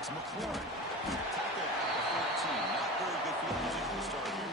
It's McLaurin. Tackle at the 14. Not very good field position to start here.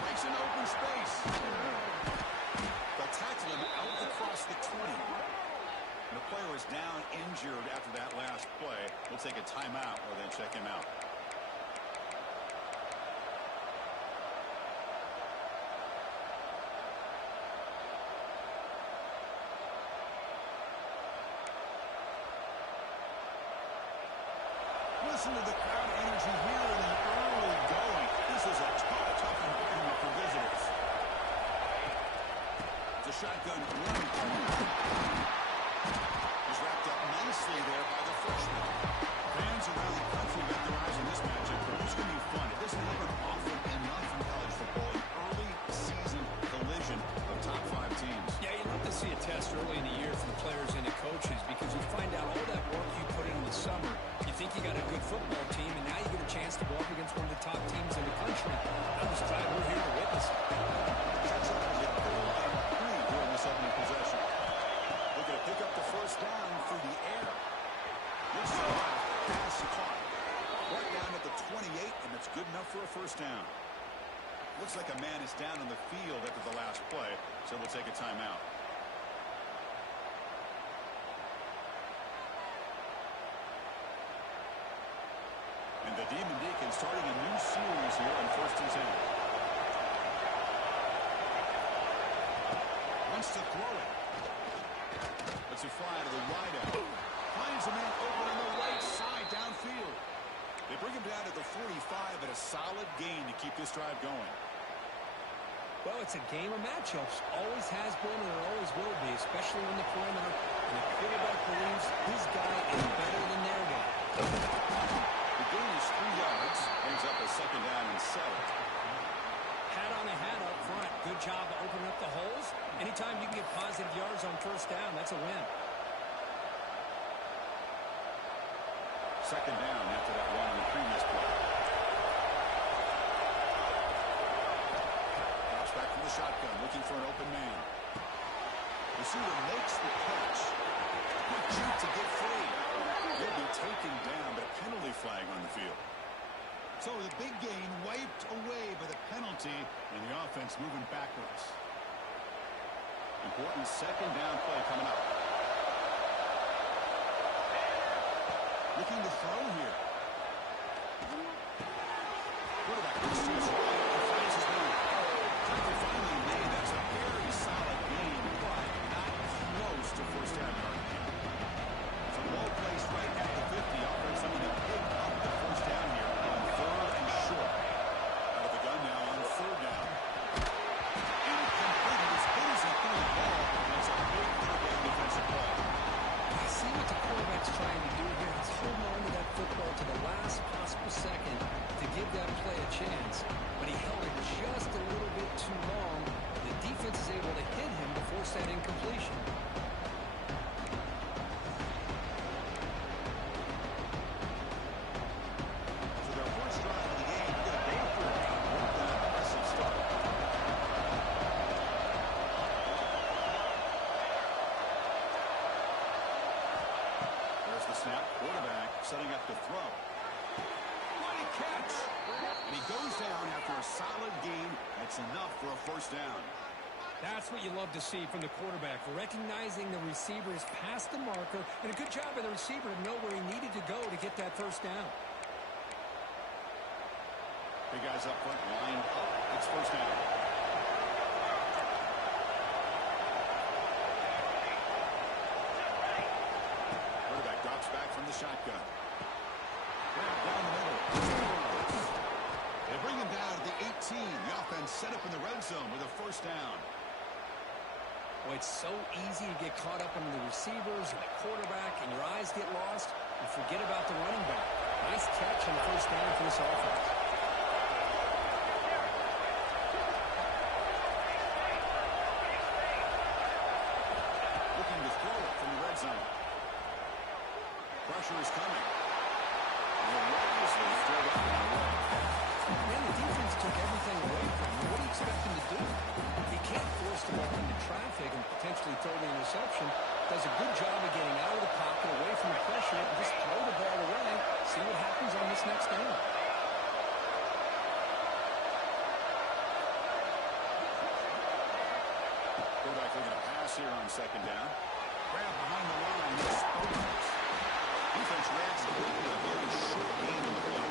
Breaks an open space. They'll tackle him out across the 20. And the player is down injured after that last play. We'll take a timeout or then check him out. Listen to the crowd energy here in the early going. This is a tough environment for visitors. It's a shotgun run. He's wrapped up nicely there by the freshman. Fans around the country got their eyes on this matchup. It's going to be fun. It doesn't happen often enough in college football. An early season collision of top 5 teams. Yeah, you love to see a test early in the year for the players and the coaches because you find out all that work you put in the summer. You think you got a good football team, and now you get a chance to go up against one of the top teams in the country. I'm just glad we're here to witness it. That's up as a 4-3 here in this opening possession. Looking to pick up the first down through the air. Looks to the left, pass caught. Right down at the 28, and it's good enough for a first down. Looks like a man is down on the field after the last play, so we'll take a timeout. And the Demon Deacons starting a new series here on 1st and 10. Wants to throw it. Lets it fly to the wide out. Finds a man open on the right side downfield. They bring him down to the 45 at a solid gain to keep this drive going. Well, it's a game of matchups. Always has been and it always will be, especially on the perimeter. And the quarterback believes his guy is better than their guy. The gain is 3 yards. Brings up a second down and 7. Hat on a hat up front. Good job of opening up the holes. Anytime you can get positive yards on first down, that's a win. Second down after that one on the previous play. Drops back from the shotgun, looking for an open man. Receiver makes the catch. Quick jump to get free. He'll be taken down, but a penalty flag on the field. So the big gain wiped away by the penalty, and the offense moving backwards. Important second down play coming up. Looking to throw here. Quarterback goes to his right and finds his man. Tackle finally made. That's a very solid gain, but not close to first down yard. It's a low place right at the 50. Offense looking to pick up the first down here on 3rd and short. Out of the gun now on 3rd down. Incomplete. As good as he threw the ball, it's a big defensive play. I see what the quarterback's trying to do here. He's holding on to that football to the last possible second to give that play a chance. But he held it just a little bit too long. The defense is able to hit him to force that incompletion. So their first drive of the game, going to go for it with an aggressive start. There's the snap. Quarterback setting up to throw. What a catch! And he goes down after a solid gain. That's enough for a first down. That's what you love to see from the quarterback, recognizing the receiver is past the marker, and a good job of the receiver to know where he needed to go to get that first down. Big guys up front, lined up. It's first down. Quarterback drops back from the shotgun. Grab down the middle. They bring him down to the 18. The offense set up in the red zone with a first down. Well, it's so easy to get caught up in the receivers and the quarterback, and your eyes get lost. You forget about the running back. Nice catch and a first down for this offense. Looking to throw it from the red zone. Pressure is coming. And wisely throw it out. Man, the defense took everything away from him. What do you expect him to do? He can't force the ball into traffic and potentially throw the interception. Does a good job of getting out of the pocket, away from the pressure, and just throw the ball away. See what happens on this next down. Quarterback looking to pass here on second down. Grab behind the line. Defense reacts to a very short game in the clock.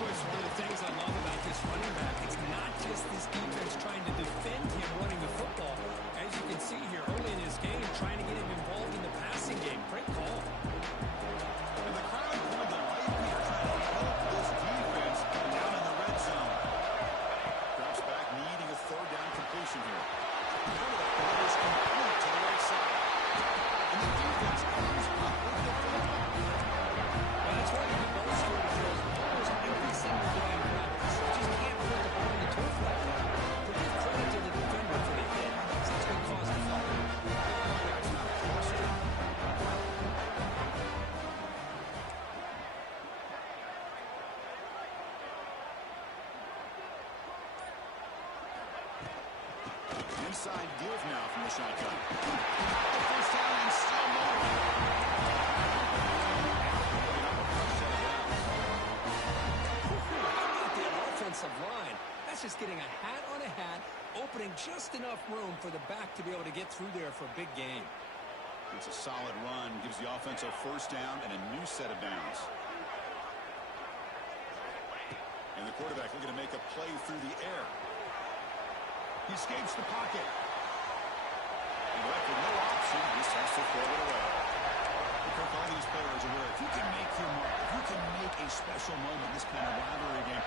It's one of the things I love about this running back. It's not just this defense trying to defend him running the football. As you can see here early in this game, trying to get him involved in the passing game. Great call. And the crowd pointing right here trying to help this defense down in the red zone. Drops back, needing a third down completion here. Quarterback delivers complete to the right side. And the defense comes up with the football. Well, that's why you both scored drills almost every single day in practice. You just can't put the ball in the turf like that. But give credit to the defender for the hit. That's what caused the fall. That's not a question. Inside give now from the shotgun. First down and still moving. The offensive line. That's just getting a hat on a hat, opening just enough room for the back to be able to get through there for a big game. It's a solid run. Gives the offense a first down and a new set of downs. And the quarterback looking to make a play through the air. He escapes the pocket. And left with no option, just has to throw it away. Because all these players are aware, if you can make your mark, if you can make a special moment in this kind of rivalry game,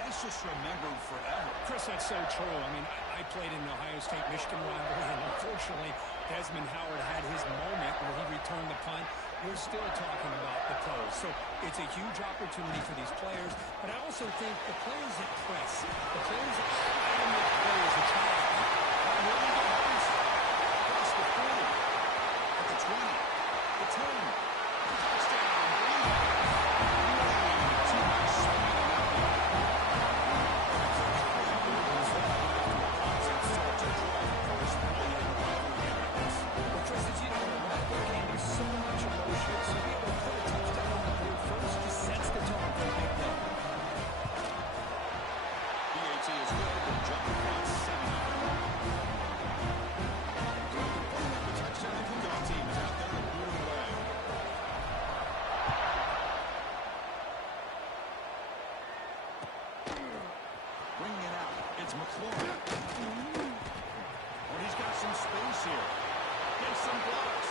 that's just remembered forever. Chris, that's so true. I mean, I played in the Ohio State-Michigan rivalry, and unfortunately, Desmond Howard had his moment where he returned the punt. We're still talking about the pros. So it's a huge opportunity for these players, but I also think the players that press, the players that try to make players a challenge. Willing to bounce across the 40, at the 20, the 10, touchdown, too much speed in that one. Well, Chris, as you know, in a rivalry game, there's so much emotion, so being able to put a touchdown on the board first just sets the tone for a big play. PAT is good, but jumping on 7. The touchdown kickoff team is out there to boot it away. Bringing it out, it's McLaurin. Well, he's got some space here. Gets some blocks.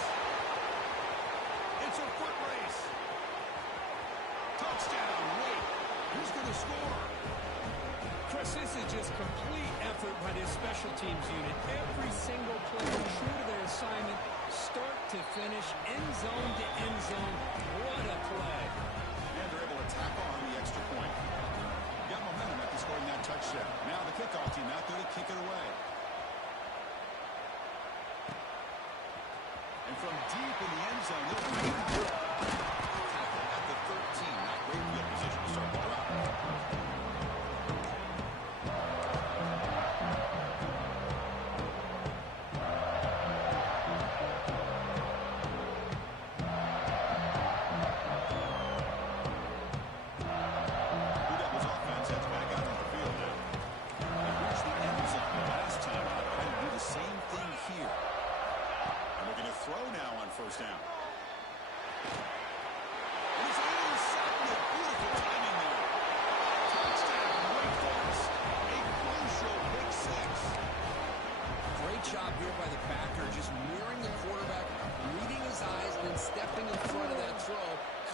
It's a foot race. Touchdown, wait. Who's going to score? Chris, this is just complete effort by this special teams unit. Every single player true to their assignment, start to finish, end zone to end zone. What a play. And they're able to tack on the extra point. Got momentum after scoring that touchdown. Now the kickoff team out there to kick it away. And from deep in the end zone, they'll bring it out. Tackle at the 13. Not great field position to start the drive. First down. And he's intercepted. Beautiful timing there. Touchdown, Wake Forest. A crucial pick six. Great job here by the backer, just mirroring the quarterback, reading his eyes, and then stepping in front of that throw.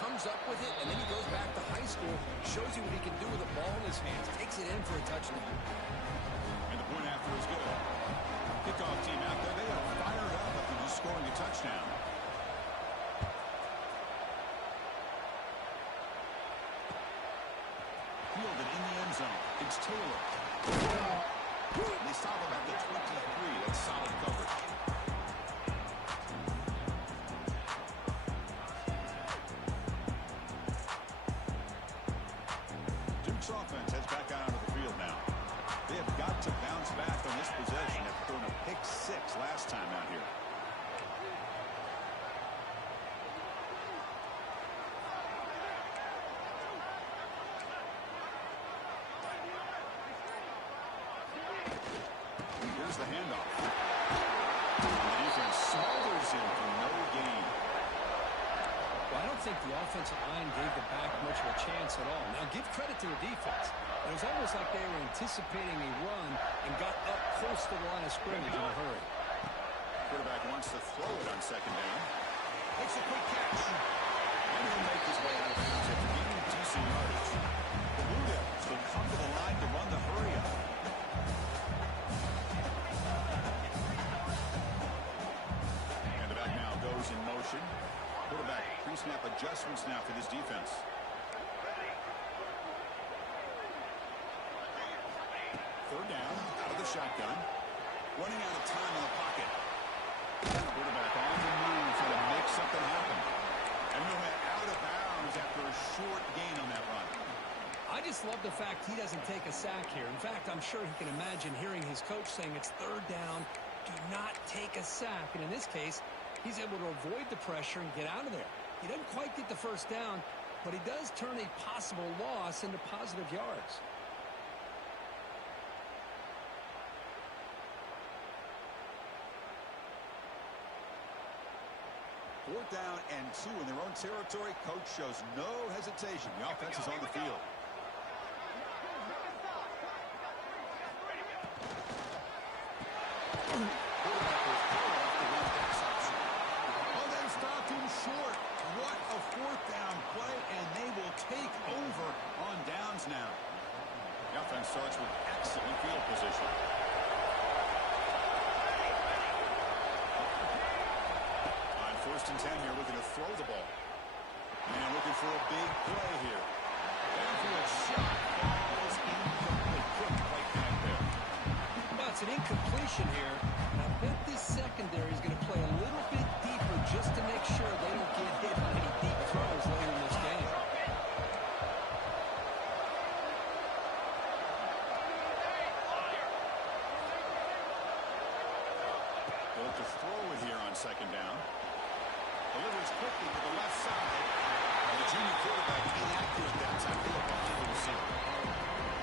Comes up with it, and then he goes back to high school, shows you what he can do with the ball in his hands, takes it in for a touchdown. And the point after is good. Kickoff team touchdown. Fielded in the end zone. It's Taylor. They stop him at the 23. That's solid coverage. Duke's offense heads back out onto the field now. They have got to bounce back on this possession after throwing a pick 6 last time out here. Here's the handoff. The defense smothers him for no gain. Well, I don't think the offensive line gave the back much of a chance at all. Now, give credit to the defense. It was almost like they were anticipating a run and got up close to the line of scrimmage in a hurry. Quarterback wants to throw it on second down. Makes a quick catch. And he'll make his way out of bounds after gaining decent yardage. The Blue Devils will come to the line to run the hurry up. And the back now goes in motion. Quarterback pre-snap adjustments now for this defense. Third down, out of the shotgun. Running out of time in the pocket. Quarterback on the move trying to make something happen. And he'll head out of bounds after a short gain on that run. I just love the fact he doesn't take a sack here. In fact, I'm sure he can imagine hearing his coach saying it's third down, do not take a sack. And in this case, he's able to avoid the pressure and get out of there. He doesn't quite get the first down, but he does turn a possible loss into positive yards. Fourth down and 2 in their own territory. Coach shows no hesitation. The offense is on the field. Oh, they stopped him short. What a fourth down play, and they will take over on downs now. The offense starts with excellent field position. First and 10 here, looking to throw the ball. And looking for a big play here. Downfield shot falls incomplete. Couldn't quite connect there. Well, it's an incompletion here. And I bet this secondary is going to play a little bit deeper just to make sure they don't get hit on any deep throws later in this game. They'll look to throw it here on second down. Delivers quickly to the left side. And the junior quarterback inaccurate that time. Pull up behind the receiver.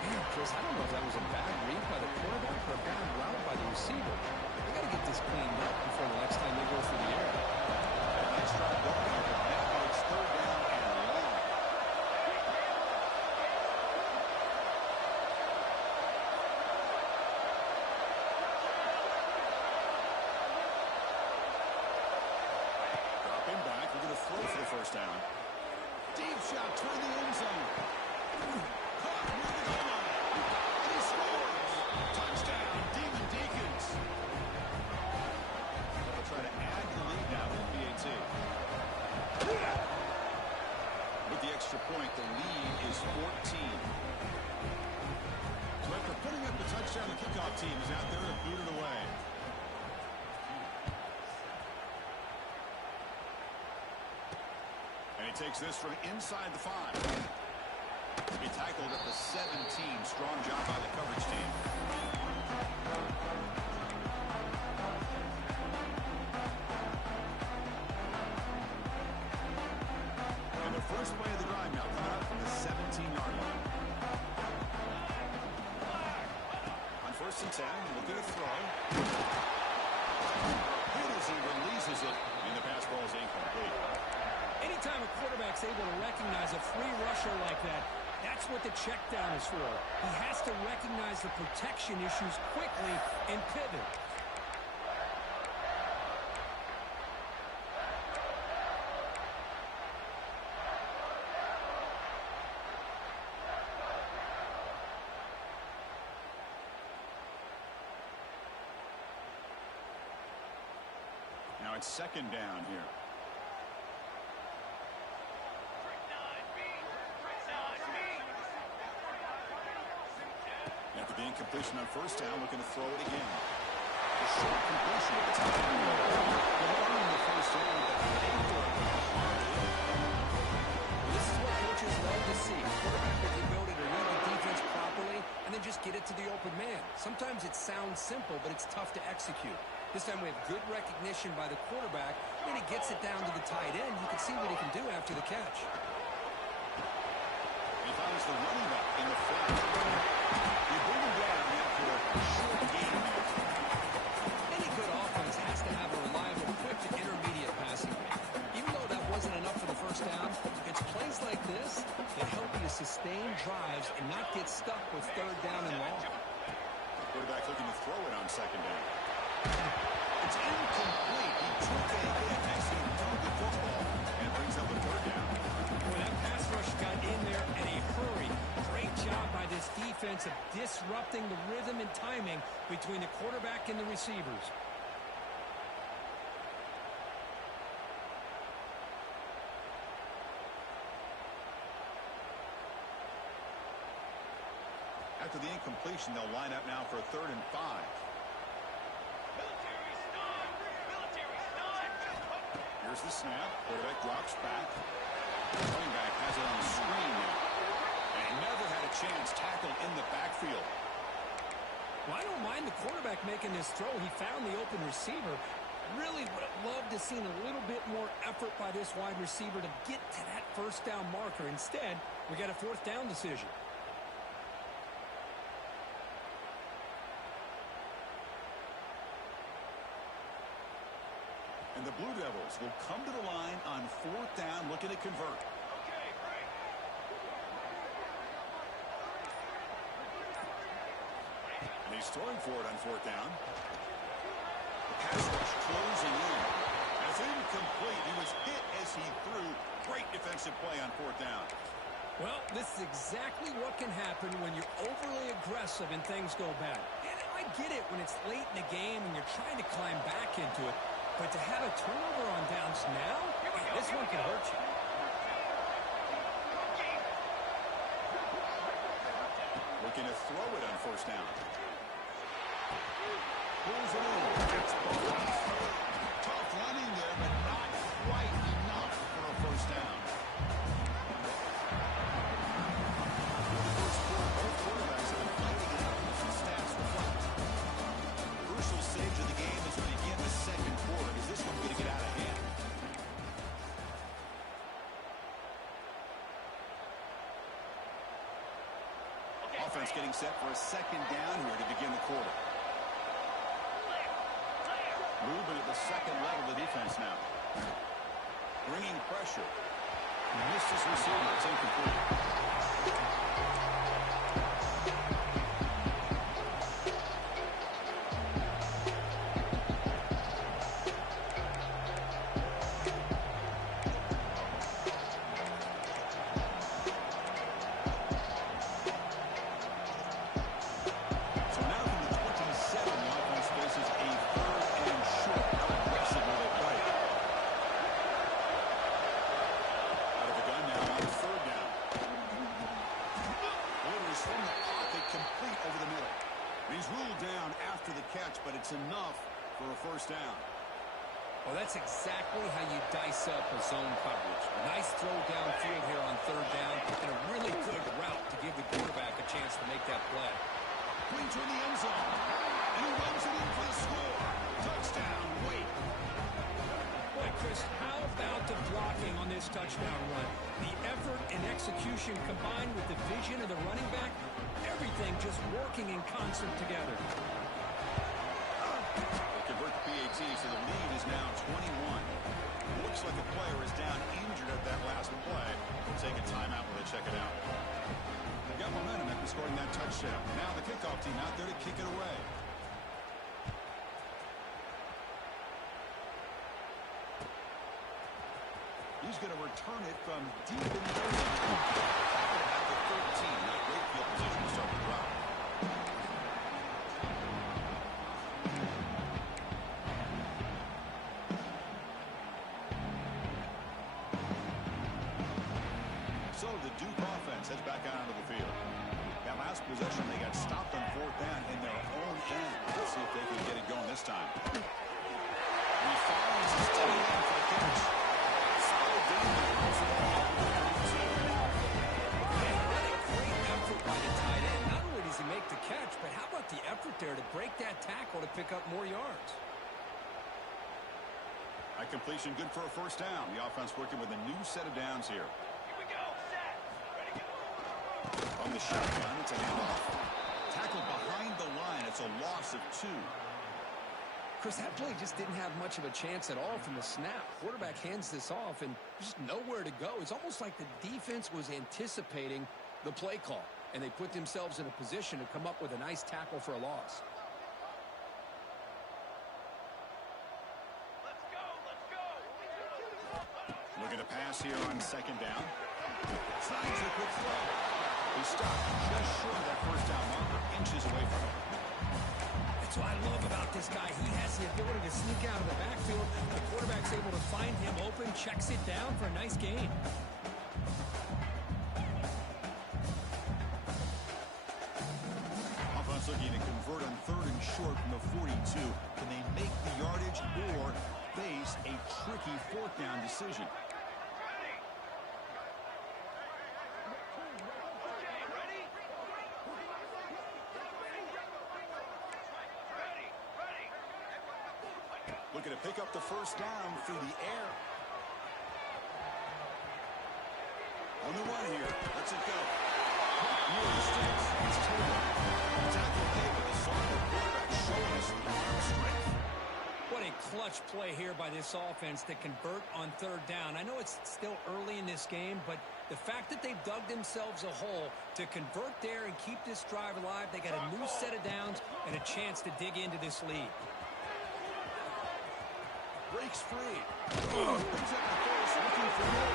Man, Chris, I don't know if that was a bad read by the quarterback or a bad route by the receiver. They got to get this cleaned up before the next time they go through the air. Nice drive going here, but now it's third down and long. Throw for the first down. Deep shot toward the end zone. Caught near the goal line. And he scores. Touchdown, Demon Deacons. They'll try to add the lead now with PAT. With the extra point, the lead is 14. So after putting up the touchdown, the kickoff team is out there to boot it away. Takes this from inside the 5. He tackled at the 17. Strong job by the coverage team. And the first play of the drive now coming up from the 17-yard line. On first and 10, looking to throw. Hit as he releases it, and the pass ball is incomplete. Anytime a quarterback's able to recognize a free rusher like that, that's what the check down is for. He has to recognize the protection issues quickly and pivot. on second down here. After the incompletion on first down, looking to throw it again. A short completion at the top of the middle. They're the first down, but they don't. This is what coaches love to see. A quarterback with the ability to read the defense properly and then just get it to the open man. Sometimes it sounds simple, but it's tough to execute. This time we have good recognition by the quarterback, and he gets it down to the tight end. You can see what he can do after the catch. He finds the running back in the flat. He bring him down after a short gain there. Any good offense has to have a reliable, quick to intermediate passing game. Even though that wasn't enough for the first down, it's plays like this that help you sustain drives and not get stuck with third down and long. Quarterback looking to throw it on second down. It's incomplete. He took a hit as he threw the football and brings up a third down. Well, that pass rush got in there in a hurry. Great job by this defense of disrupting the rhythm and timing between the quarterback and the receivers. After the incompletion, they'll line up now for a 3rd and 5. Here's the snap. Quarterback drops back. Running back has it on the screen now. And he never had a chance. Tackled in the backfield. Well, I don't mind the quarterback making this throw. He found the open receiver. Really would have loved to seen a little bit more effort by this wide receiver to get to that first down marker. Instead, we got a 4th down decision. And the Blue Devils will come to the line on 4th down, looking to convert. And he's throwing for it on 4th down. The pass rush closing in. That's incomplete. He was hit as he threw. Great defensive play on 4th down. Well, this is exactly what can happen when you're overly aggressive and things go bad. And I get it when it's late in the game and you're trying to climb back into it. But to have a turnover on downs now, this one can hurt you. Looking to throw it on 1st down. Pulls it in. Gets ball. Tough running there, but not quite enough for a 1st down. For the first quarter, both quarterbacks have been fighting it out, as the stats reflect. Crucial stage of the game as we begin the 2nd quarter. Is this one going to get out of hand? Offense getting set for a 2nd down here to begin the quarter. Movement at the 2nd level of the defense now. Bringing pressure. Missed his receiver. It's incomplete. But it's enough for a 1st down. Well, that's exactly how you dice up a zone coverage. Nice throw downfield here on 3rd down, and a really good route to give the quarterback a chance to make that play. Brings her in the end zone, and he runs it in for the score. Touchdown, wait. Boy, Chris, how about the blocking on this touchdown run? The effort and execution combined with the vision of the running back, everything just working in concert together. Convert the PAT, so the lead is now 21. Looks like a player is down injured at that last play. We'll take a timeout while they check it out. They've got momentum after scoring that touchdown. Now the kickoff team out there to kick it away. He's going to return it from deep in the end zone. At the 13, not great field position to start the drive. fourth down in their own end. Let's see if they can get it going this time. And he follows a steady hand for the catch. Solid game there. Great effort by the tight end. Not only does he make the catch, but how about the effort there to break that tackle to pick up more yards? A completion good for a first down. The offense working with a new set of downs here. Here we go. Set. Ready to go. On the shotgun, it's a handoff. Tackled behind the line. It's a loss of 2. Chris, that play just didn't have much of a chance at all from the snap. Quarterback hands this off and just nowhere to go. It's almost like the defense was anticipating the play call, and they put themselves in a position to come up with a nice tackle for a loss. Let's go. Let's go. Look at the pass here on second down. Signs a quick throw. He stopped just short of that first down marker, inches away from it. That's what I love about this guy. He has the ability to sneak out of the backfield. The quarterback's able to find him open, checks it down for a nice gain. Offense looking to convert on 3rd and short from the 42. Can they make the yardage or face a tricky 4th down decision? Looking to pick up the first down through the air. On the run here. Let's it go. Nearly sticks. It's Taylor. Tackle made with a solid quarterback showing us the arm strength. What a clutch play here by this offense to convert on 3rd down. I know it's still early in this game, but the fact that they've dug themselves a hole to convert there and keep this drive alive, they got a new set of downs and a chance to dig into this lead. Breaks free. Brings up the force, looking for more.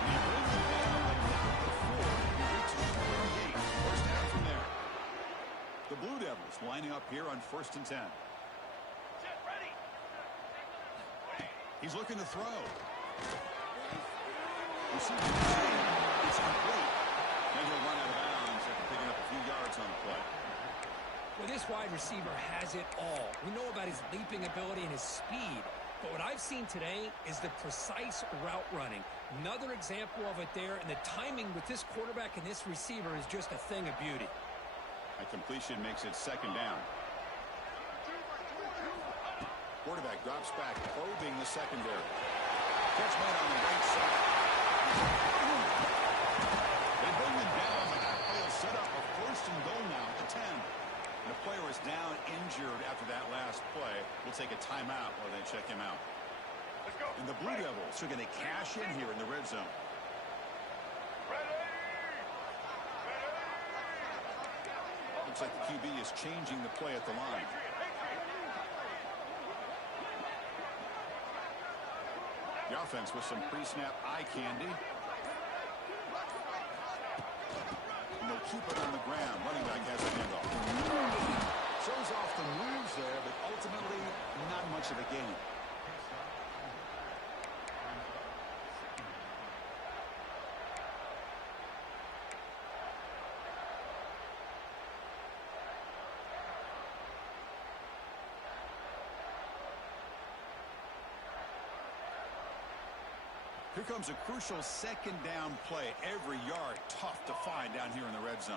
And he brings it down by not the 4. He reaches 38. First down from there. The Blue Devils lining up here on 1st and 10. Set. Ready. He's looking to throw. Receiving it's complete. Then he'll run out of bounds after picking up a few yards on the play. Well, this wide receiver has it all. We know about his leaping ability and his speed. But what I've seen today is the precise route running. Another example of it there, and the timing with this quarterback and this receiver is just a thing of beauty. A completion makes it 2nd down. Quarterback drops back, probing the secondary. Catch made on the right side. They bring him down, but that play will set up a 1st and goal now at the 10. The player is down injured after that last play. We'll take a timeout while they check him out. Let's go. And the Blue Devils are going to cash in here in the red zone. Ready. Looks like the QB is changing the play at the line. The offense with some pre-snap eye candy. And they'll keep it on the ground. Running back has the handoff. Shows off the moves there, but ultimately not much of a gain. Here comes a crucial 2nd down play. Every yard tough to find down here in the red zone.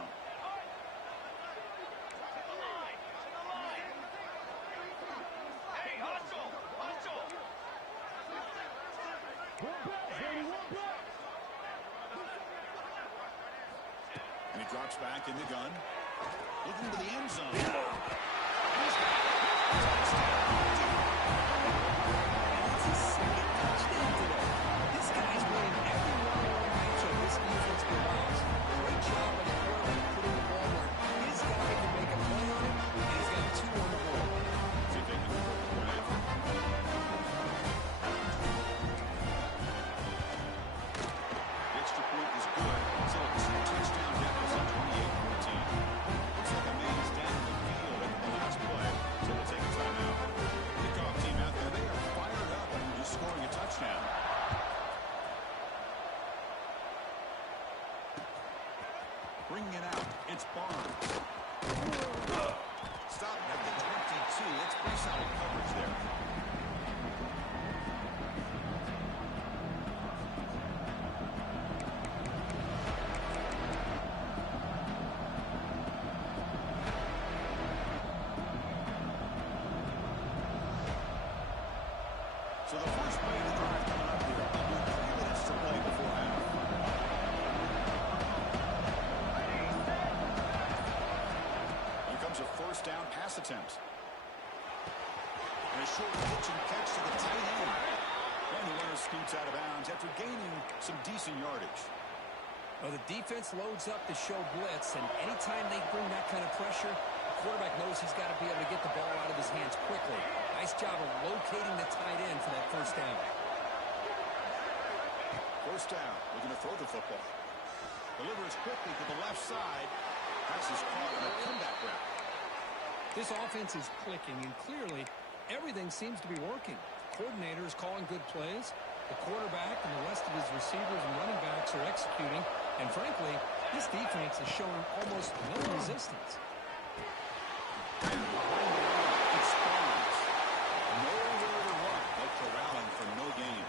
Hey, hustle. Hustle. And he drops back in the gun. Looking to the end zone. It's his 2nd touchdown today. This guy's winning every one-on-one matchup this defense provides. Great job by the quarterback putting the ball where his guy can make a play on it, and he's got 2 on the board. See if they can convert the point after. The extra point is good. So it's touchdown deficit, 28-14. Looks like a man's down in the terms of first down pass attempts. And a short pitch and catch to the tight end. And the runner scoots out of bounds after gaining some decent yardage. Well, the defense loads up to show blitz, and anytime they bring that kind of pressure, the quarterback knows he's got to be able to get the ball out of his hands quickly. Nice job of locating the tight end for that first down. First down, looking to throw the football. Delivers quickly to the left side. Pass is caught on a comeback route. This offense is clicking, and clearly everything seems to be working. The coordinator is calling good plays. The quarterback and the rest of his receivers and running backs are executing. And frankly, this defense is showing almost no resistance. And behind the line, it spawns. Nowhere to run, but corralling for no gain.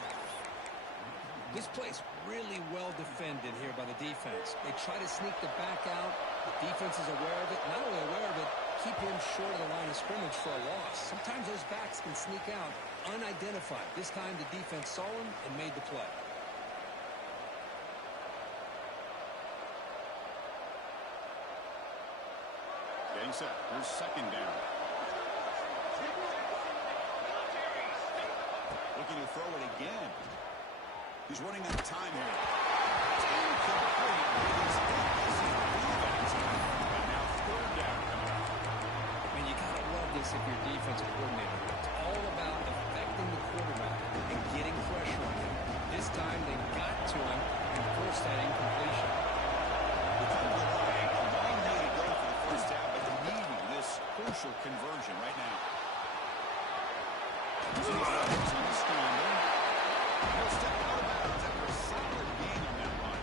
This play's really well defended here by the defense. They try to sneak the back out. The defense is aware of it. Not only aware of it, keep him short of the line of scrimmage for a loss. Sometimes those backs can sneak out unidentified. This time the defense saw him and made the play. Getting set. Here's second down. Looking to throw it again. He's running out of time here. It's incomplete. And now third down coming up. I mean, you got to love this if you're defensive coordinator. It's all about affecting the quarterback and getting pressure on him. This time they got to him and forced that incompletion. The time of the line, a long way to go for the first down, but they're needing this crucial conversion right now. Using his legs on the scramble. He'll step out of bounds after a solid gain on that run.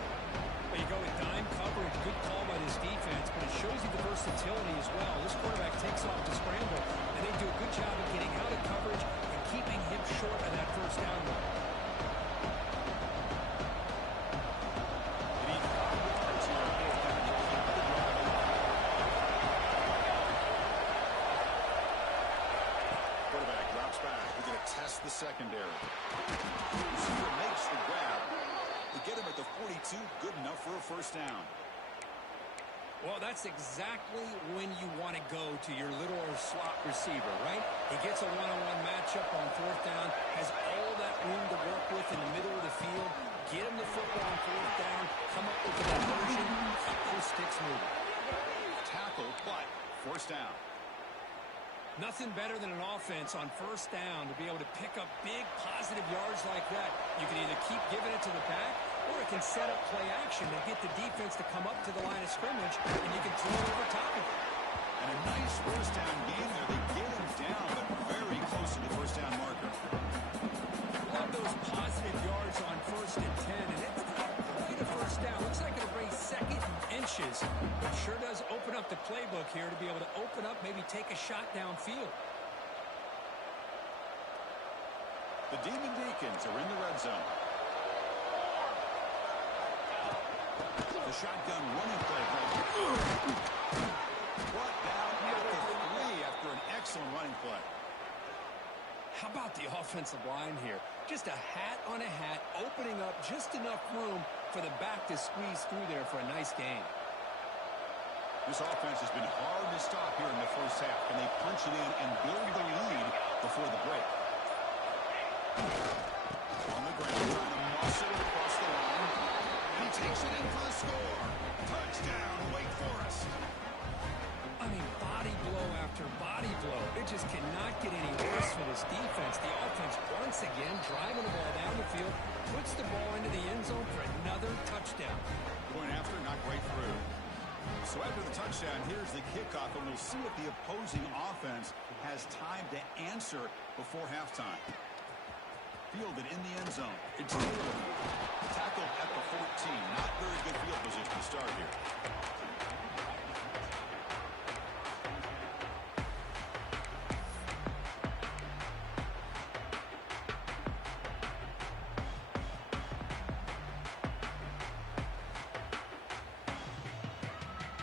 Well, you go with dime coverage. Good call by this defense, but it shows you the versatility as well. This quarterback takes off to scramble, and they do a good job of getting out of coverage and keeping him short of that first down run. They need 5 yards here to keep the drive alive. Quarterback drops back. We're going to test the secondary. Receiver makes the grab. They get him at the 42. Good enough for a first down. Well, that's exactly when you want to go to your little or slot receiver, right? He gets a one-on-one matchup on fourth down, has all that room to work with in the middle of the field. Get him the football on fourth down, come up with a conversion, keep those sticks moving. Tackle, but first down. Nothing better than an offense on first down to be able to pick up big positive yards like that. You can either keep giving it to the back, or it can set up play action to get the defense to come up to the line of scrimmage, and you can throw it over top of it. And a nice first down gain there. They get him down, but very close to the first down marker. Love those positive yards on 1st and 10, and it's not quite a first down. Looks like it'll bring second inches, but sure does open up the playbook here to be able to open up, maybe take a shot downfield. The Demon Deacons are in the red zone. The shotgun running play. Brought down at the 3 after an excellent running play. How about the offensive line here? Just a hat on a hat, opening up just enough room for the back to squeeze through there for a nice gain. This offense has been hard to stop here in the first half. Can they punch it in and build the lead before the break? On the ground, trying to muscle it across the line. And he takes it in for the score. Touchdown, Wake Forest. I mean, body blow after body blow. It just cannot get any worse for this defense. The offense, once again, driving the ball down the field, puts the ball into the end zone for another touchdown. Going after, not great through. So after the touchdown, here's the kickoff, and we'll see if the opposing offense has time to answer before halftime. Fielded in the end zone. It's Taylor. Tackled at the 14. Not very good field position to start here.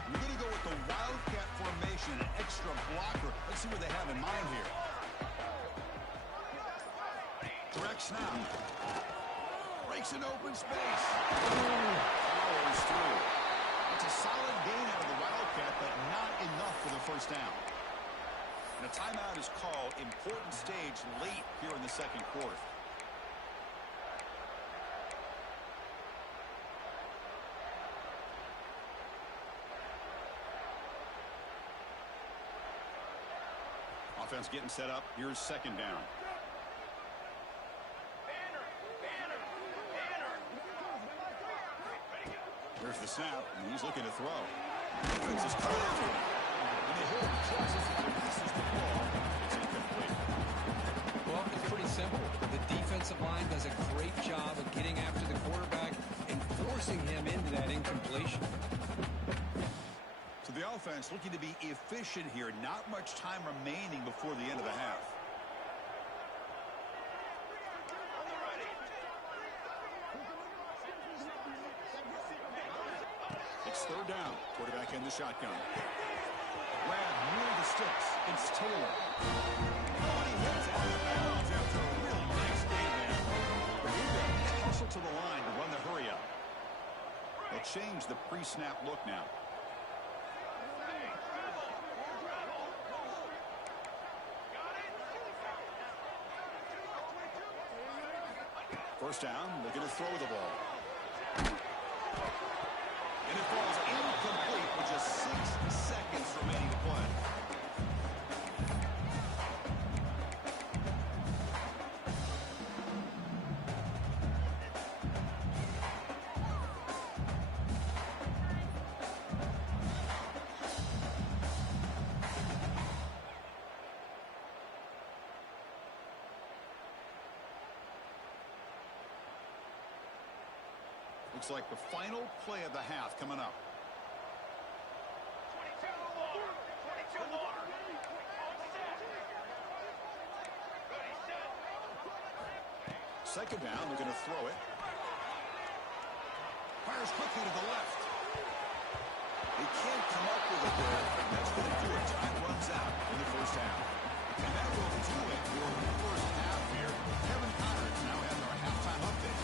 We're going to go with the Wildcat formation, an extra blocker. Let's see what they have in mind here. Direct snap. Breaks an open space. Powers through. That's a a solid gain out of the Wildcat, but not enough for the first down. And a timeout is called. Important stage late here in the second quarter. Offense getting set up. Here's second down. Here's the snap, and he's looking to throw. Defense is coming after him. And the hill crosses and releases the ball. It's incomplete. Well, it's pretty simple. The defensive line does a great job of getting after the quarterback and forcing him into that incompletion. So the offense looking to be efficient here. Not much time remaining before the end of the half. It's third down. Quarterback in the shotgun. Grab near the sticks. It's Taylor. Oh, he hits out of bounds after a really nice game there. Bermuda hustle to the line to run the hurry up. They'll change the pre-snap look now. First down, looking to throw the ball. And it falls incomplete with just 6 seconds remaining to play. Looks like the final play of the half coming up. 22 more. Second down, they're going to throw it. Fires quickly to the left. They can't come up with it there. That's going to do it. Time runs out in the first half. And that will do it for the first half here. Kevin Conner's now having our halftime update.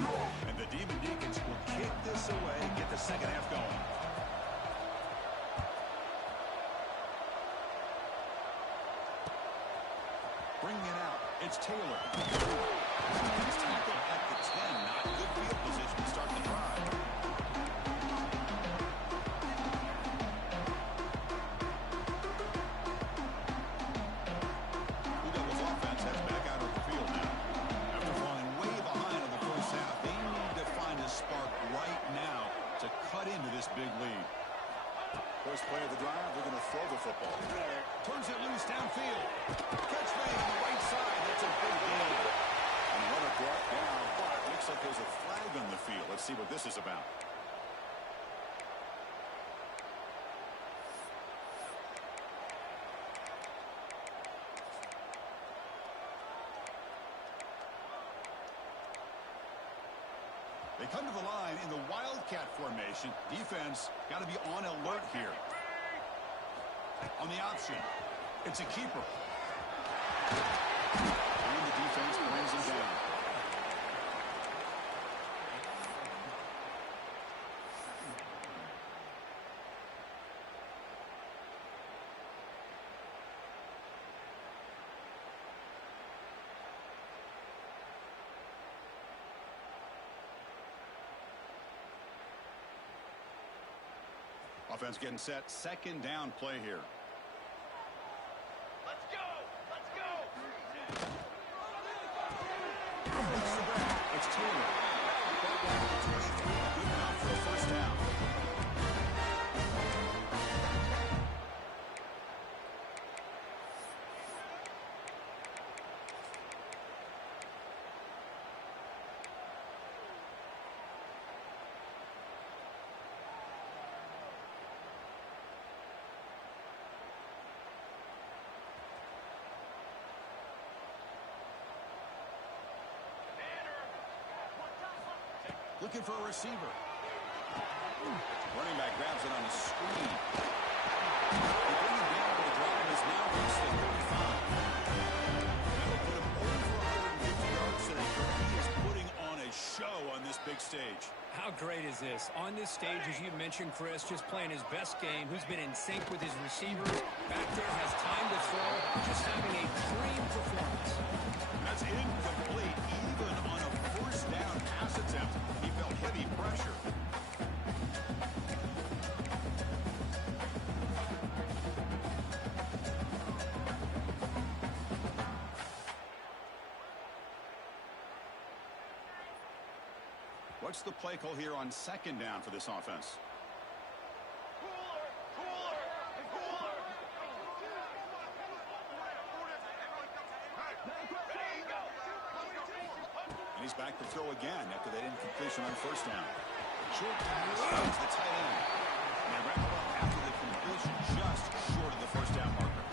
And the Demon Deacons will kick this away and get the second half going. Bringing it out, it's Taylor. He's tackled at the 10. Not good field position to start the drive. Blue Devils offense heads back out of the field now. After falling way behind in the first half, they need to find a spark right now to cut into this big lead. First play of the drive, they're going to throw the football. Turns it loose downfield. Catch made on the right side. That's a big gain. And what a brought down, but looks like there's a flag on the field. Let's see what this is about. They come to the line in the Wildcat formation. Defense got to be on alert here. On the option, it's a keeper. And the defense brings him down. Offense getting set. Second down play here. Let's go! Let's go! It's Taylor. Brought down to 23. Good enough for a first down. Looking for a receiver. Running back grabs it on a screen. They bring him down, but the drive is now reached the 35. That'll put him over 150 yards today. He is putting on a show on this big stage. this. On this stage, as you mentioned, Chris, just playing his best game, who's been in sync with his receivers. Back there has time to throw, just having a dream performance. That's incomplete. Even on a first down pass attempt, he felt heavy pressure. What's the play call here on second down for this offense? And he's back to throw again after that incompletion on first down. Short pass finds the tight end. And they wrap it up after the completion, just short of the first down marker.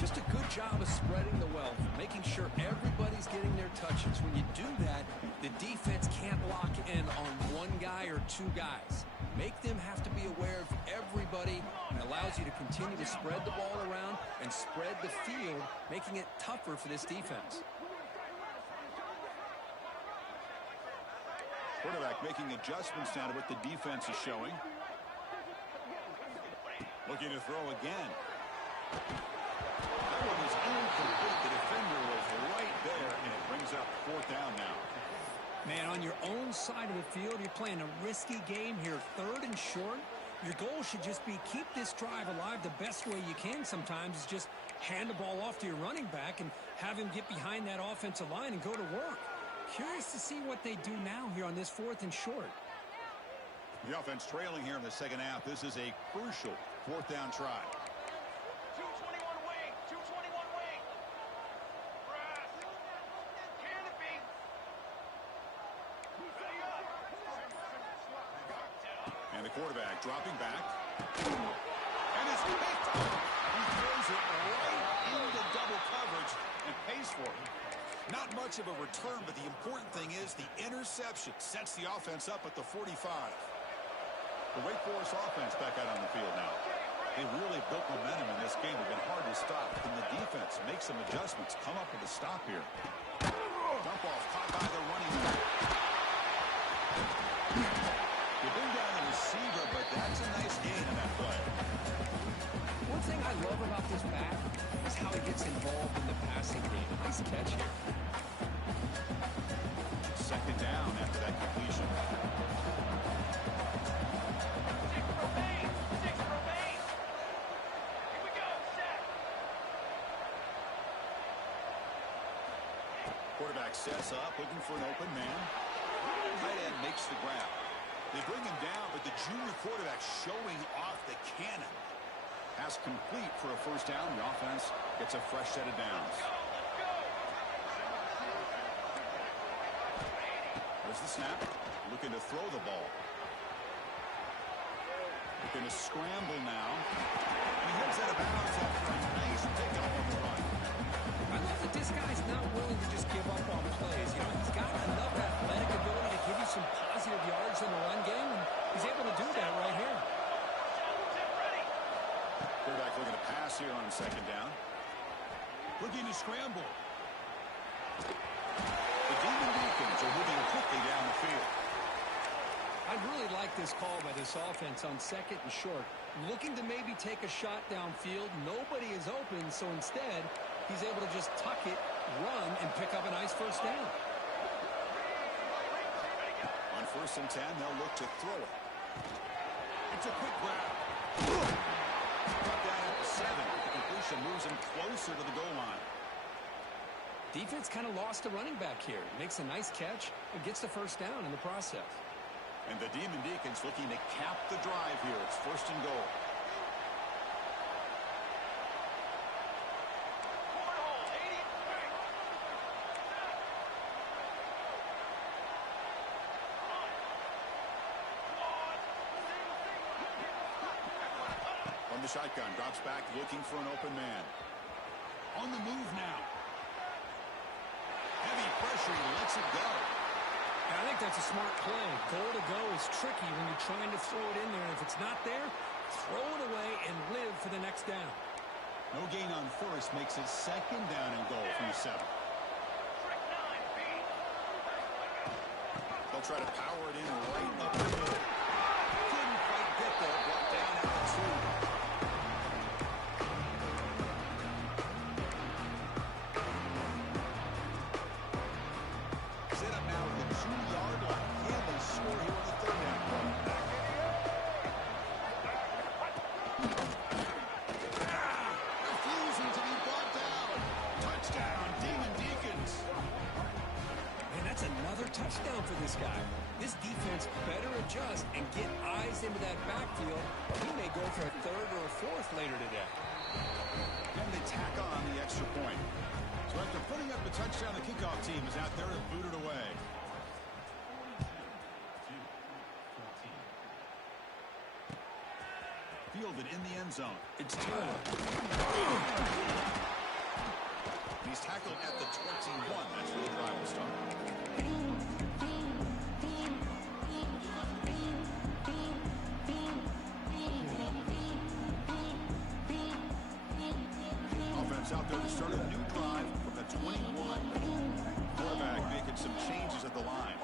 Just a good job of spreading the wealth, making sure everybody's getting their touches. When you do that, the defense can't lock in on one guy or two guys. Make them have to be aware of everybody, and allows you to continue to spread the ball around and spread the field, making it tougher for this defense. Quarterback making adjustments now to what the defense is showing. Looking to throw again. That one was incomplete. The defender was right there, and it brings up fourth down now. Man, on your own side of the field, you're playing a risky game here, third and short. Your goal should just be keep this drive alive the best way you can sometimes is just hand the ball off to your running back and have him get behind that offensive line and go to work. Curious to see what they do now here on this fourth and short. The offense trailing here in the second half. This is a crucial fourth down try. 221 wing. 221 wing. Brass. Canopy. Ready up. And the quarterback dropping back. And it's picked up. He throws it right into double coverage and pays for it. Not much of a return, but the important thing is the interception sets the offense up at the 45. The Wake Forest offense back out on the field now. They really built momentum in this game. They've been hard to stop. Can the defense make some adjustments, come up with a stop here? Dump off caught by the running back. They bring down the receiver, but that's a nice gain in that play. One thing I love about this back is how he gets involved in the passing game. Nice catch here. Second down after that completion. 6 remain. 6 remain. Here we go. Set. Quarterback sets up, looking for an open man. Tight end makes the grab. They bring him down, but the junior quarterback showing off the cannon. Pass complete for a first down. The offense gets a fresh set of downs. There's the snap. Looking to throw the ball. Looking to scramble now. And he heads out of bounds after a nice pickup on the run. I love that this guy's not willing to just give up on plays. You know, he's got enough athletic ability to give you some positive yards in the run game, and he's able to do that right here. Quarterback looking to pass here on second down. Looking to scramble. The Demon Deacons are moving quickly down the field. I really like this call by this offense on second and short. Looking to maybe take a shot downfield. Nobody is open, so instead, he's able to just tuck it, run, and pick up a nice first down. On first and 10, they'll look to throw it. It's a quick grab. Brought down at the 7. The completion moves him closer to the goal line. Defense kind of lost a running back here. Makes a nice catch and gets the first down in the process. And the Demon Deacons looking to cap the drive here. It's first and goal. From the shotgun, drops back, looking for an open man. On the move now. Heavy pressure, he lets it go. I think that's a smart play. Goal to go is tricky when you're trying to throw it in there. If it's not there, throw it away and live for the next down. No gain on first makes it second down and goal from the 7. They'll try to power it in right up the middle. Couldn't quite get there, brought down at the 2. Set up now at the 2-yard line. Can they score here on the 3rd down? Refusing to be brought down. Touchdown, Demon Deacons. Man, that's another touchdown for this guy. This defense better adjust and get eyes into that backfield. He may go for a 3rd or a 4th later today. And they tack on the extra point. So after putting up the touchdown, the kickoff team is out there to boot it away. Fielded in the end zone. It's Taylor. He's tackled at the 21. That's where the drive will start. Offense out there to start a new drive from the 21. Quarterback making some changes at the line.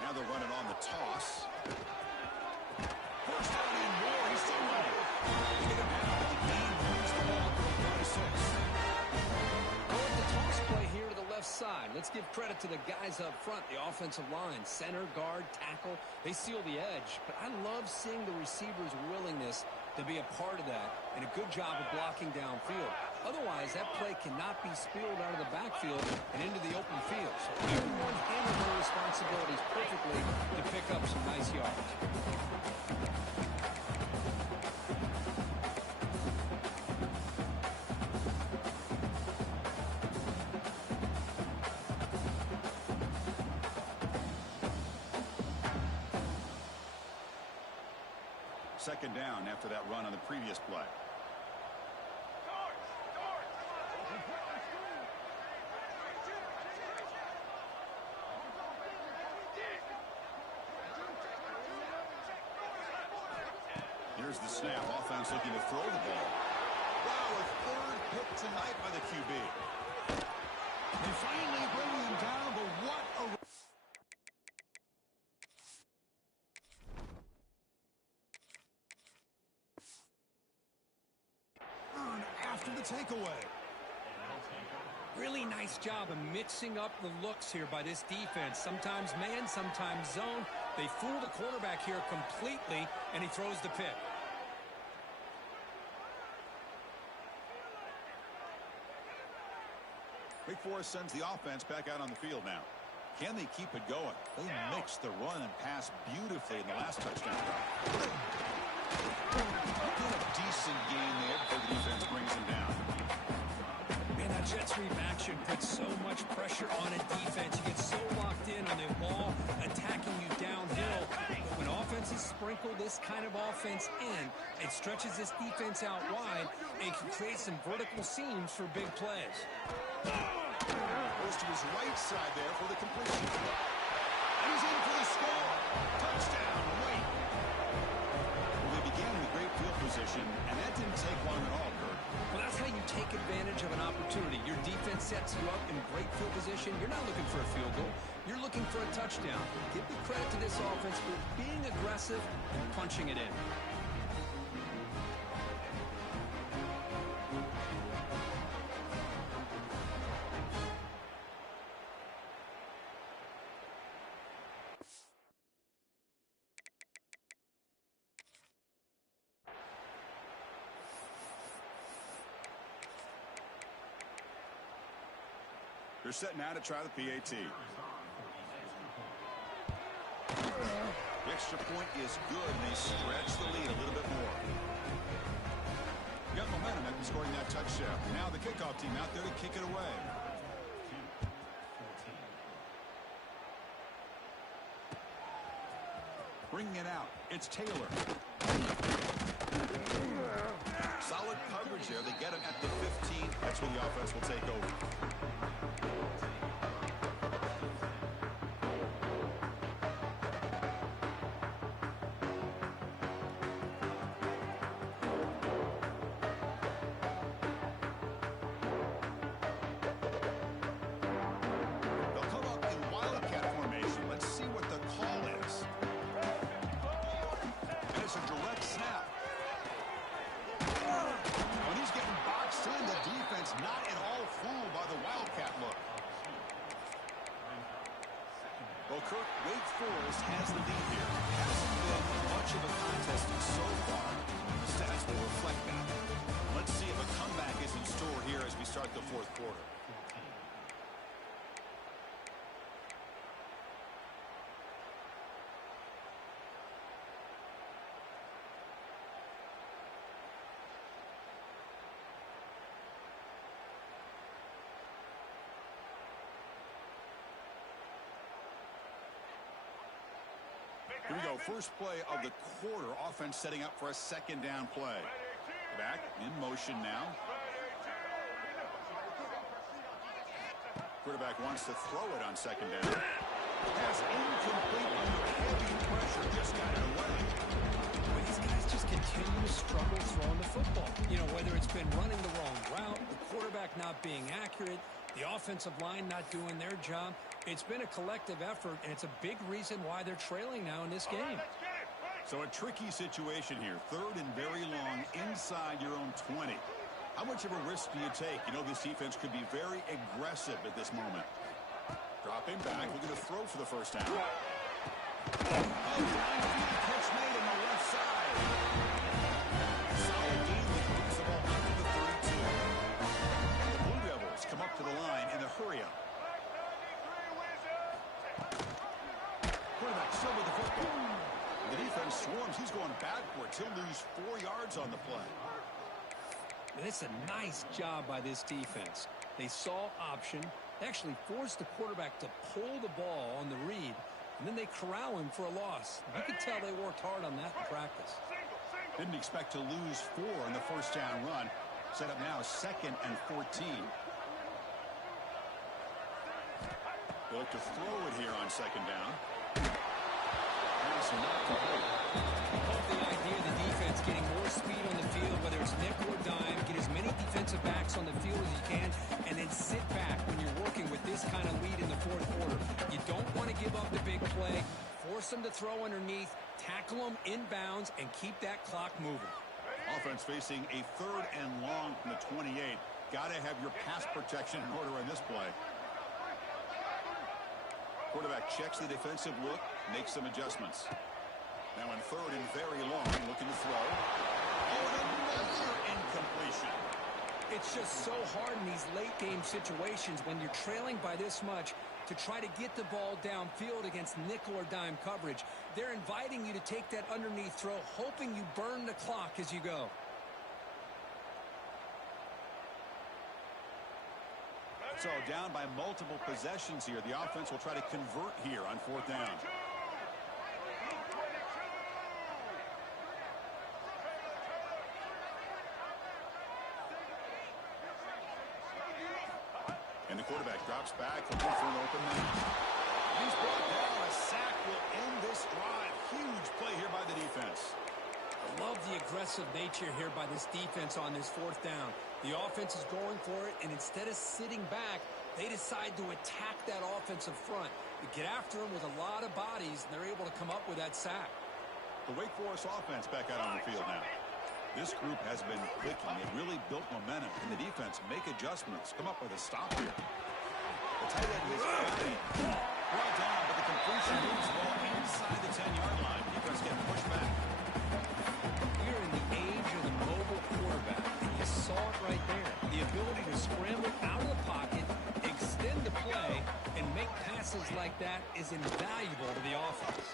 Now they'll run it on the toss. First down and more. He's still running. They get him out, but the game moves the ball to 36. Go with the toss play here to the left side. Let's give credit to the guys up front, the offensive line, center, guard, tackle. They seal the edge. But I love seeing the receiver's willingness to be a part of that and a good job of blocking downfield. Otherwise, that play cannot be spilled out of the backfield and into the open field. So everyone handled their responsibilities perfectly to pick up some nice yards. Second down after that run on the previous play. Here's the snap. Offense looking to throw the ball. Wow, a 3rd hit tonight by the QB. They finally bring him down, but what a... after the takeaway. Really nice job of mixing up the looks here by this defense. Sometimes man, sometimes zone. They fool the quarterback here completely, and he throws the pick. Wake Forest sends the offense back out on the field now. Can they keep it going? They mixed the run and pass beautifully in the last touchdown drive. A decent game there before the defense brings him down. Man, that jet sweep action puts so much pressure on a defense. You get so locked in on the ball attacking you downhill. When offenses sprinkle this kind of offense in, it stretches this defense out wide and can create some vertical seams for big plays. Goes to his right side there for the completion. And he's in for the score. Touchdown, Wake. Well, they began with great field position, and that didn't take long at all, Kurt. Well, that's how you take advantage of an opportunity. Your defense sets you up in great field position. You're not looking for a field goal. You're looking for a touchdown. Give the credit to this offense for being aggressive and punching it in. They're set now to try the PAT. The extra point is good, and they stretch the lead a little bit more. Got momentum after scoring that touchdown. Now the kickoff team out there to kick it away. Bringing it out, it's Taylor. Solid coverage there. They get him at the 15. That's where the offense will take over. They'll come up in wildcat snap. When he's getting boxed in, the defense not at all fooled by the Wildcat look. Well, Kirk, Wake Forest has the lead here. Hasn't been much of a contest so far. The stats will reflect that. Let's see if a comeback is in store here as we start the fourth quarter. Here we go. First play of the quarter. Offense setting up for a second down play. Back in motion now. Quarterback wants to throw it on second down. Pass incomplete under heavy pressure. Just got it away. Well, these guys just continue to struggle throwing the football. You know, whether it's been running the wrong route, the quarterback not being accurate, the offensive line not doing their job. It's been a collective effort, and it's a big reason why they're trailing now in this game. So a tricky situation here. Third and very long inside your own 20. How much of a risk do you take? You know, this defense could be very aggressive at this moment. Dropping back, looking to throw for the first down. Downfield catch made on the left side. Solid gain that moves the ball up to the 32. And the Blue Devils come up to the line in a hurry-up. Quarterback still with the football. The defense swarms. He's going backwards. He'll lose 4 yards on the play. And it's a nice job by this defense. They saw option. They actually forced the quarterback to pull the ball on the read, and then they corral him for a loss. You could tell they worked hard on that in practice. Didn't expect to lose 4 in the first down run. Set up now 2nd and 14. They look to throw it here on second down. Pass not complete. Hope the idea of the defense getting more speed on the field, whether it's nickel or dime, get as many defensive backs on the field as you can, and then sit back when you're working with this kind of lead in the fourth quarter. You don't want to give up the big play. Force them to throw underneath, tackle them inbounds, and keep that clock moving. Offense facing a 3rd and long from the 28. Got to have your pass protection in order on this play. Quarterback checks the defensive look, makes some adjustments. Now in 3rd and very long, looking to throw. Oh, and another incompletion. It's just so hard in these late game situations when you're trailing by this much to try to get the ball downfield against nickel or dime coverage. They're inviting you to take that underneath throw, hoping you burn the clock as you go. So down by multiple possessions here. The offense will try to convert here on 4th down. And the quarterback drops back, looking for an open man. He's brought down. A sack will end this drive. Huge play here by the defense. I love the aggressive nature here by this defense on this 4th down. The offense is going for it, and instead of sitting back, they decide to attack that offensive front. They get after them with a lot of bodies, and they're able to come up with that sack. The Wake Forest offense back out on the field now. This group has been clicking. They really built momentum, and the defense make adjustments. Come up with a stop here. The tight end is brought down, but the completion moves the ball inside the 10-yard line. Defense getting pushed back. We're in the age of the mobile quarterback, and you saw it right there. The ability to scramble out of the pocket, extend the play, and make passes like that is invaluable to the offense.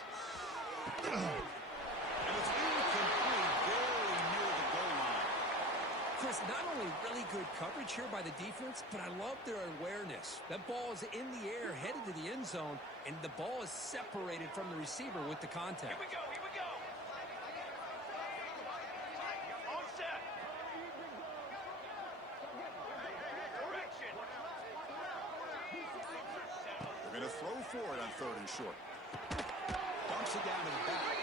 And it's incomplete, very near the goal line. Chris, not only really good coverage here by the defense, but I love their awareness. That ball is in the air, headed to the end zone, and the ball is separated from the receiver with the contact. Here we go, here we go. All set. Correction. They're going to throw for it on 3rd and short. Dumps it down to the back.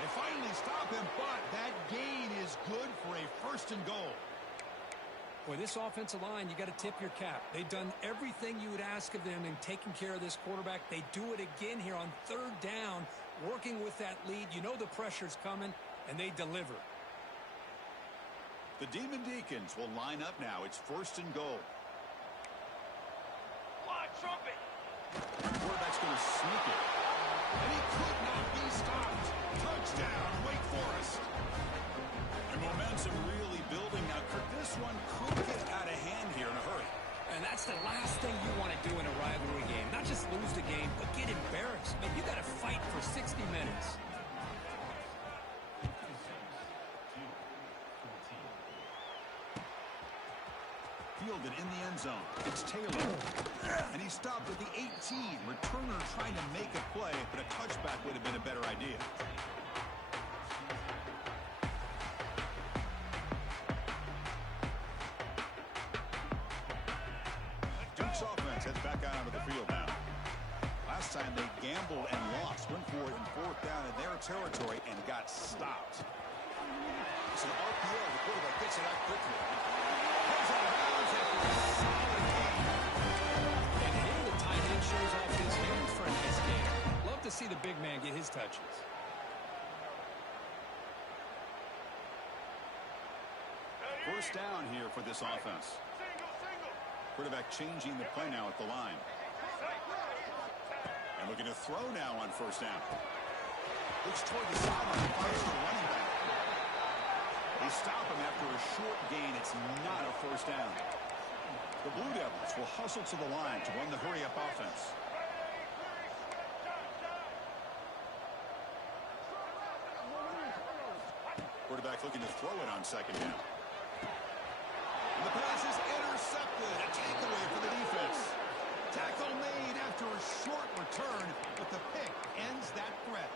They finally stop him, but that gain is good for a 1st and goal. Boy, this offensive line, you got to tip your cap. They've done everything you would ask of them in taking care of this quarterback. They do it again here on 3rd down, working with that lead. You know the pressure's coming, and they deliver. The Demon Deacons will line up now. It's 1st and goal. Line trumpet. Quarterback's going to sneak it. And he could not be stopped. Touchdown, Wake Forest. And momentum really building now. This one could get out of hand here in a hurry. And that's the last thing you want to do in a rivalry game. Not just lose the game, but get embarrassed. Man, you got to fight for 60 minutes. Fielded in the end zone. It's Taylor. And he stopped at the 18. Returner trying to make a play, but a touchback would have been a better idea. Duke's offense heads back out onto the field now. Last time they gambled and lost. Went for it in 4th down in their territory and got stopped. It's an RPO. The quarterback gets it out quickly. Comes out of bounds after a solid game. And here the tight end shows off his hands for a nice game. Love to see the big man get his touches. First down here for this offense. Quarterback changing the play now at the line. And looking to throw now on 1st down. Looks toward the sideline and fires the running back. They stop him after a short gain. It's not a 1st down. The Blue Devils will hustle to the line to run the hurry-up offense. Quarterback looking to throw it on 2nd down. And the pass is intercepted. A takeaway for the defense. Tackle made after a short return, but the pick ends that threat.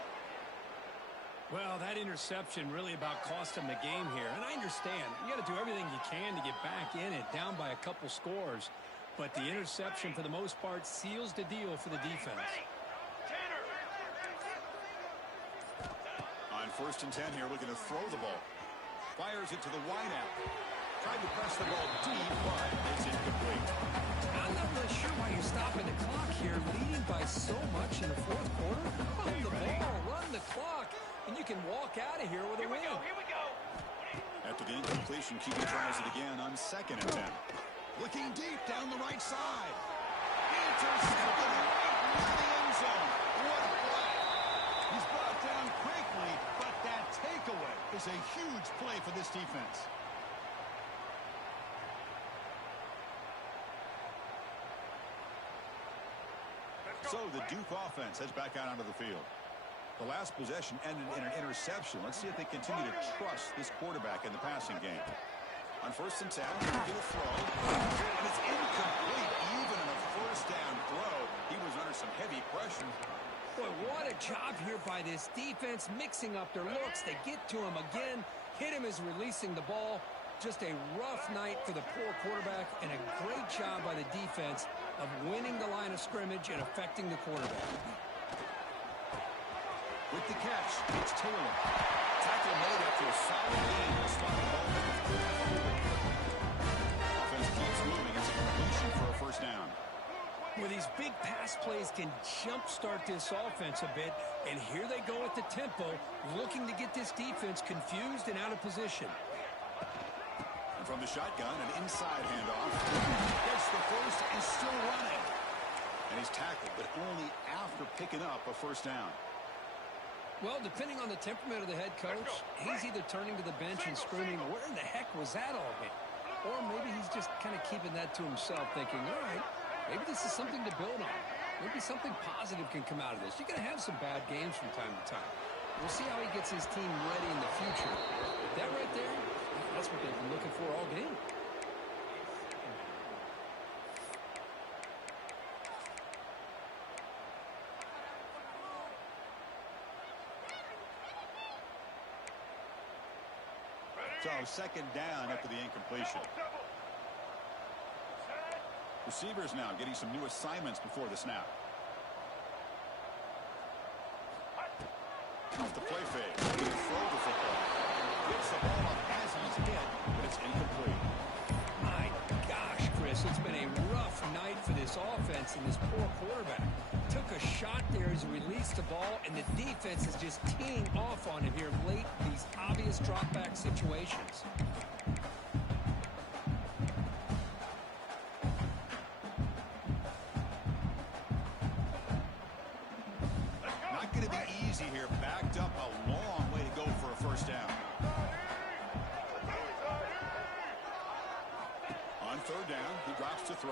Well, that interception really about cost him the game here. And I understand. You got to do everything you can to get back in it, down by a couple scores. But the interception, for the most part, seals the deal for the defense. On 1st and 10 here, looking to throw the ball. Fires it to the wideout. Tried to press the ball deep, but it's incomplete. I'm not really sure why you're stopping the clock here, leading by so much in the 4th quarter. Run the ball, run the clock, and you can walk out of here with a win. Here we go. After the incompletion, keeping tries it again on 2nd and 10. Looking deep down the right side. Intercepted right near the end zone. What a play. He's brought down quickly, but that takeaway is a huge play for this defense. So the Duke offense heads back out onto the field. The last possession ended in an interception. Let's see if they continue to trust this quarterback in the passing game. On 1st and 10, to the throw. And it's incomplete. Even in a 1st down throw, he was under some heavy pressure. Boy, what a job here by this defense, mixing up their looks. They get to him again, hit him as releasing the ball. Just a rough night for the poor quarterback, and a great job by the defense of winning the line of scrimmage and affecting the quarterback. With the catch, it's Taylor. Tackle made after a solid game. The spot the ball with good. Offense keeps moving. It's a completion for a 1st down. Well, these big pass plays can jumpstart this offense a bit, and here they go at the tempo, looking to get this defense confused and out of position. And from the shotgun, an inside handoff. Gets the 1st and still running. And he's tackled, but only after picking up a 1st down. Well, depending on the temperament of the head coach, he's either turning to the bench and screaming, where in the heck was that all game? Or maybe he's just kind of keeping that to himself, thinking, all right, maybe this is something to build on. Maybe something positive can come out of this. You're going to have some bad games from time to time. We'll see how he gets his team ready in the future. That right there, that's what they've been looking for all game. So 2nd down after the incompletion. Receivers now getting some new assignments before the snap. Off the play fake. He can throw the football. Gets the ball up as he's hit, but it's incomplete. My gosh, Chris, it's been a rough night for this offense and this poor quarterback. Took a shot there as he released the ball, and the defense is just teeing off on him here late in these drop-back situations. Not going to be easy here. Backed up a long way to go for a first down. On third down, he drops to throw.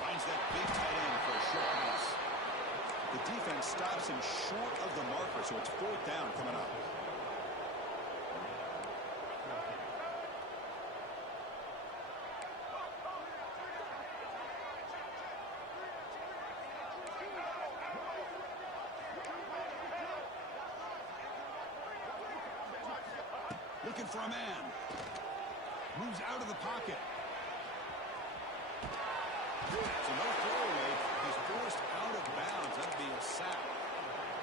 Finds that big tight end for a short pass. The defense stops him short of the marker, so it's fourth down coming up. Looking for a man. Moves out of the pocket. So no throwaway. He's forced out of bounds. That'd be a sack.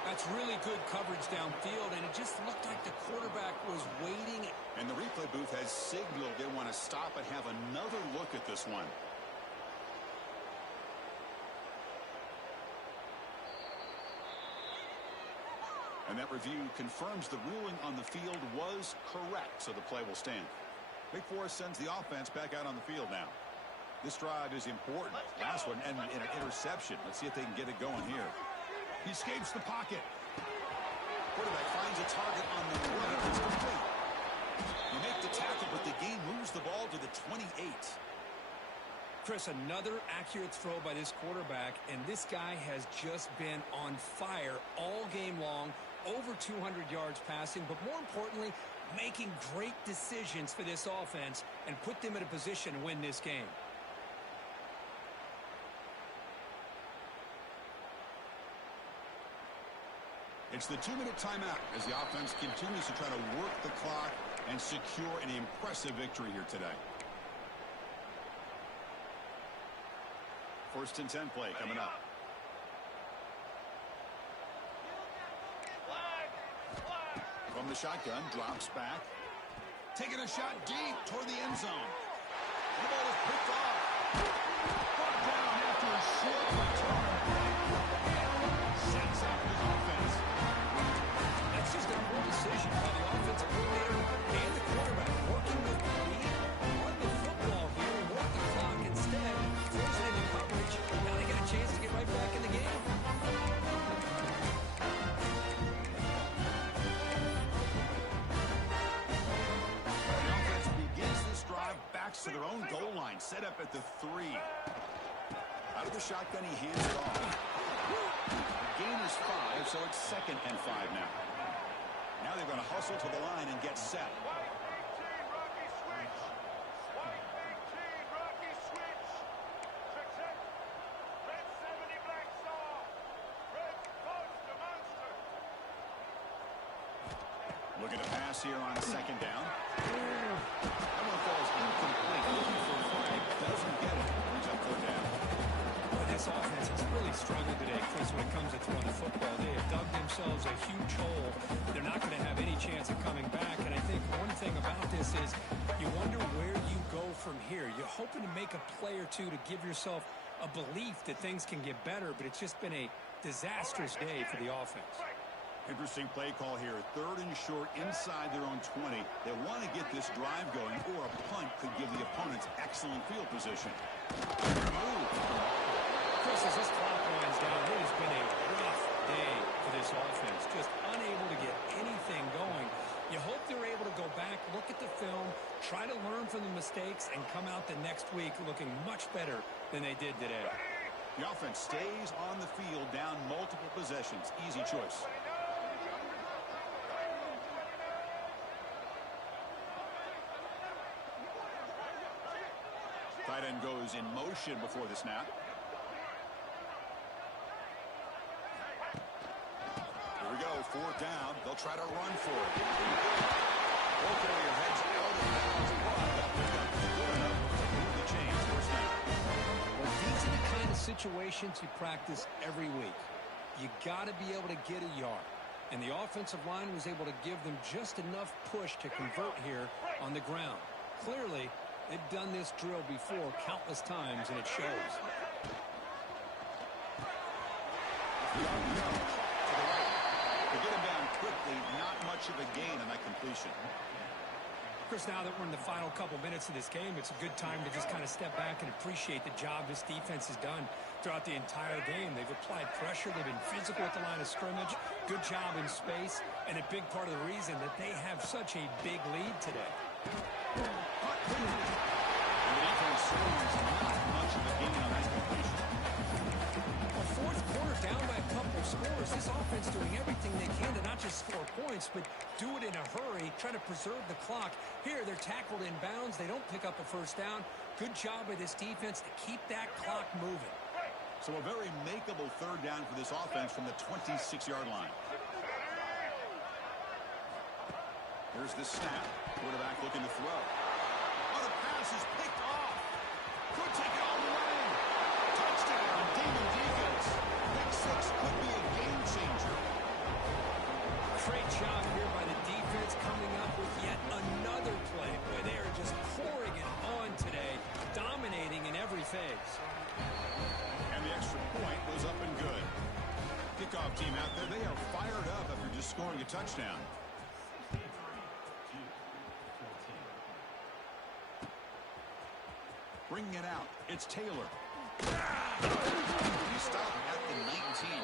That's really good coverage downfield, and it just looked like the quarterback was waiting. And the replay booth has signaled they want to stop and have another look at this one. And that review confirms the ruling on the field was correct, so the play will stand. Big Forest sends the offense back out on the field now. This drive is important. Last one ended in an interception. Let's see if they can get it going here. He escapes the pocket. Quarterback finds a target on the right. It's complete. You make the tackle, but the game moves the ball to the 28. Chris, another accurate throw by this quarterback, and this guy has just been on fire all game long, over 200 yards passing, but more importantly, making great decisions for this offense and put them in a position to win this game. It's the 2-minute timeout as the offense continues to try to work the clock and secure an impressive victory here today. First and 10 play coming up. From the shotgun, drops back. Taking a shot deep toward the end zone. The ball is picked off. Brought down after a short return. Sets up his offense. That's just a poor decision by the offensive coordinator and the quarterback, working with the lead, run the football here and work the clock instead. Throws it into coverage. Now they get a chance to get right back in the game. The offense begins this drive, backs to their own goal line, set up at the 3. Out of the shotgun, he hands it off. The gain is 5, so it's 2nd and 5 now. Now they're going to hustle to the line and get set. White 18, Rocky switch. White 18, Rocky switch. Check, check. Red 70, Black Star. Red post to Monster. Looking to pass here on 2nd down. That one falls incomplete. Looking for a flag. Doesn't get it. Brings up 3rd down. This offense has really struggled today, Chris, when it comes to throwing the football. They have dug themselves a huge hole. They're not going to have any chance of coming back. And I think one thing about this is you wonder where you go from here. You're hoping to make a play or two to give yourself a belief that things can get better, but it's just been a disastrous day for the offense. Interesting play call here. 3rd and short inside their own 20. They want to get this drive going, or a punt could give the opponents excellent field position. Move. Chris, as this clock winds down, it has been a rough day for this offense. Just unable to get anything going. You hope they're able to go back, look at the film, try to learn from the mistakes, and come out the next week looking much better than they did today. The offense stays on the field, down multiple possessions. Easy choice. Tight end goes in motion before the snap. Here we go, 4th down. They'll try to run for it. Ball carrier heads out of bounds, but that pickup is good enough to move the chains. First down. Well, these are the kind of situations you practice every week. You got to be able to get a yard. And the offensive line was able to give them just enough push to convert here on the ground. Clearly, they've done this drill before countless times, and it shows. To the right. They get him down quickly. Not much of a gain on that completion. Chris, now that we're in the final couple minutes of this game, it's a good time to just kind of step back and appreciate the job this defense has done throughout the entire game. They've applied pressure. They've been physical at the line of scrimmage. Good job in space. And a big part of the reason that they have such a big lead today. And the defense serves not much of a gain on that completion. A fourth quarter down by a couple of scores. This offense doing everything they can to not just score points, but do it in a hurry, try to preserve the clock. Here, they're tackled in bounds. They don't pick up a first down. Good job by this defense to keep that clock moving. So a very makeable third down for this offense from the 26-yard line. Here's the snap. Quarterback looking to throw. Oh, the pass is picked off. Could take it all the way. Touchdown, Demon defense. Pick six could be a game changer. Great job here by the defense coming up with yet another play. Boy, they are just pouring it on today, dominating in every phase. And the extra point was up and good. Kickoff team out there, they are fired up after just scoring a touchdown. Bringing it out, it's Taylor. He stopped at the 19.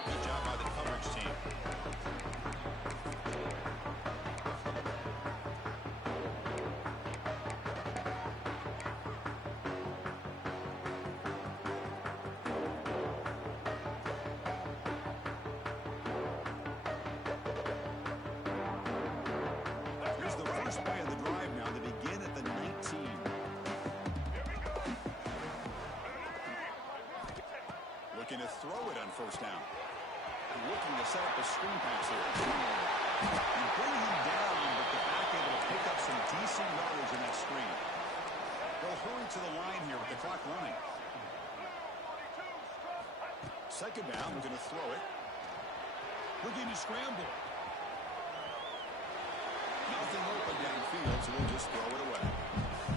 Good job by the coverage team. Here's the first play of the drive now. They begin at the 19. Looking to throw it on first down. And looking to set up a screen pass here. And bring him down, but the back able to pick up some decent yardage in that screen. They'll hurry to the line here with the clock running. Second down, we're going to throw it. Looking to scramble. Nothing open downfield, so we'll just throw it away.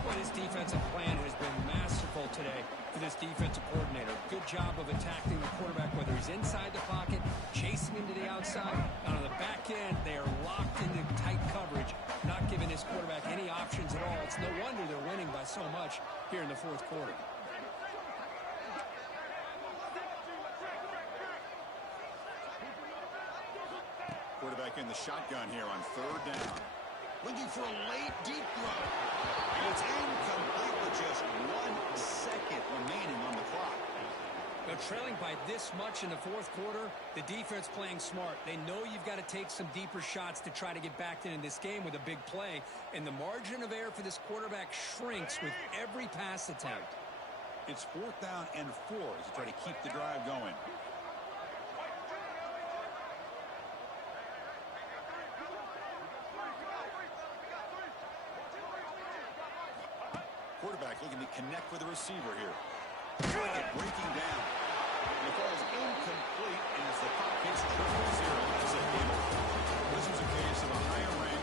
Well, this defensive plan has been masterful today for this defensive coordinator. Good job of attacking the quarterback, whether he's inside the pocket, chasing him to the outside. And on the back end, they are locked into tight coverage, not giving this quarterback any options at all. It's no wonder they're winning by so much here in the fourth quarter. Quarterback in the shotgun here on third down. Looking for a late deep throw. And it's incomplete with just 1 second remaining on the clock. Now, trailing by this much in the fourth quarter, the defense playing smart. They know you've got to take some deeper shots to try to get back into this game with a big play. And the margin of error for this quarterback shrinks with every pass attempt. It's fourth down and 4 as you try to keep the drive going. Quarterback looking to connect with the receiver here. Breaking down. And it falls incomplete, and as the clock hits 0-0, that's a game. This was a case of a higher rank